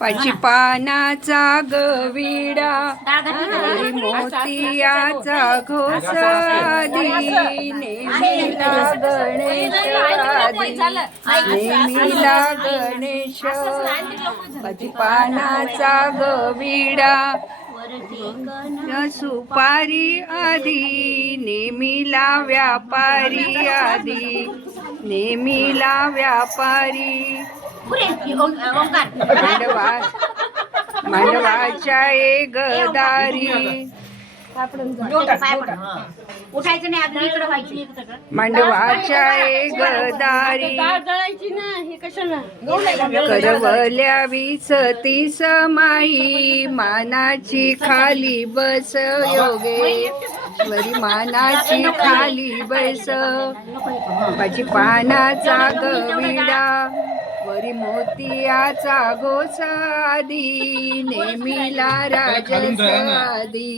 पाची पानाचा गविडा मोतियाचा घोसादी नेमीला गणेश नेमीला गणेश पाची पानाचा गविडा सुपारी आधी नेमीला व्यापारी आधी नेमीला व्यापारी मांडवा मांडवाच्या गदारी उठायचं नाही आपल्या इकडे व्हायचं. मांडवाच्या एक गदारी करवल्या वीस तीस माई मानाची खाली बस योगे. मानाची खाली बस. माझी पानाचा गविडा. वरी मोतियाचा गोसादी नेमीला राजस आदी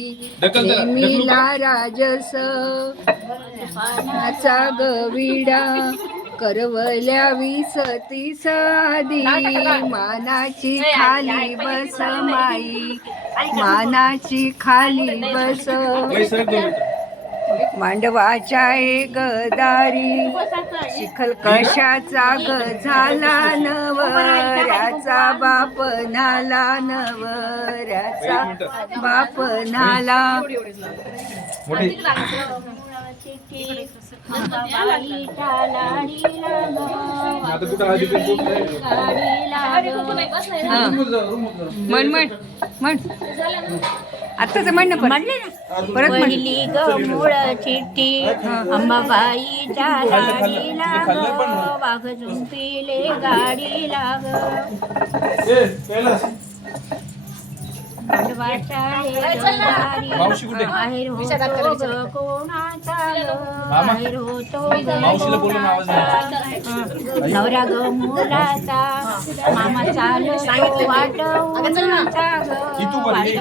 नेमीला राजस. पानाचा गविडा करवल्या वीस तीस आधी मानाची खाली बस माई. मानाची खाली बस. मांडवाच्या एक गदारी. शिखल कशाचा ग झाला नवऱ्याचा बाप नाला नवऱ्याचा बाप नाला. म्हण म्हण म्हण. आत्ताच म्हण ना परत पहिली गमुळ चिठ्ठी अंबाबाईच्या लाडीला ग वाघ झुंपिले गाडीला ग मावशी कुठे? मावशीला बोलून आवाज. नवरा ग मुलाचा. मामा चालू राहा, वाट इथं.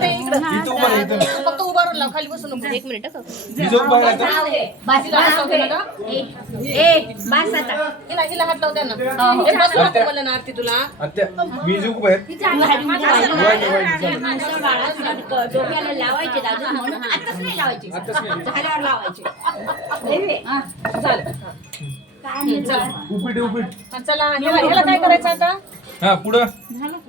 इथं. लाव, खाली बसू नको एक मिनिट हं. ए, बस आता हिला हिला हात लाव त्यांना हे बसू नको म्हणलं ना आरती तुला आत्या, मी जो उभा आहे, डोक्याला लावायचे दादू म्हणून आताच नाही लावायचे झाल्यावर लावायचे उपीट उपीट हा, चला काय करायचं आता हा पुढं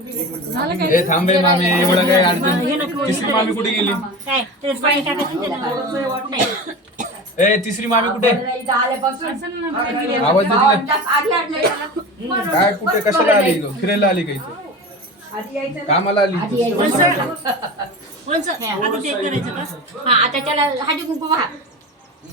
ए थांबे मामी एवढं काय अडचण तिसरी मामी कुठे गेली काय ते पाणी टाकायचं त्याला. ए तिसरी मामी कुठे आवाज दे तिला. काय कुठे कशाला आली इथं? फिरायला आली का इथे कामाला आली इथं. कोणचं? आता ते करायचं का? हा आता त्याला हळदी कुंकू पहा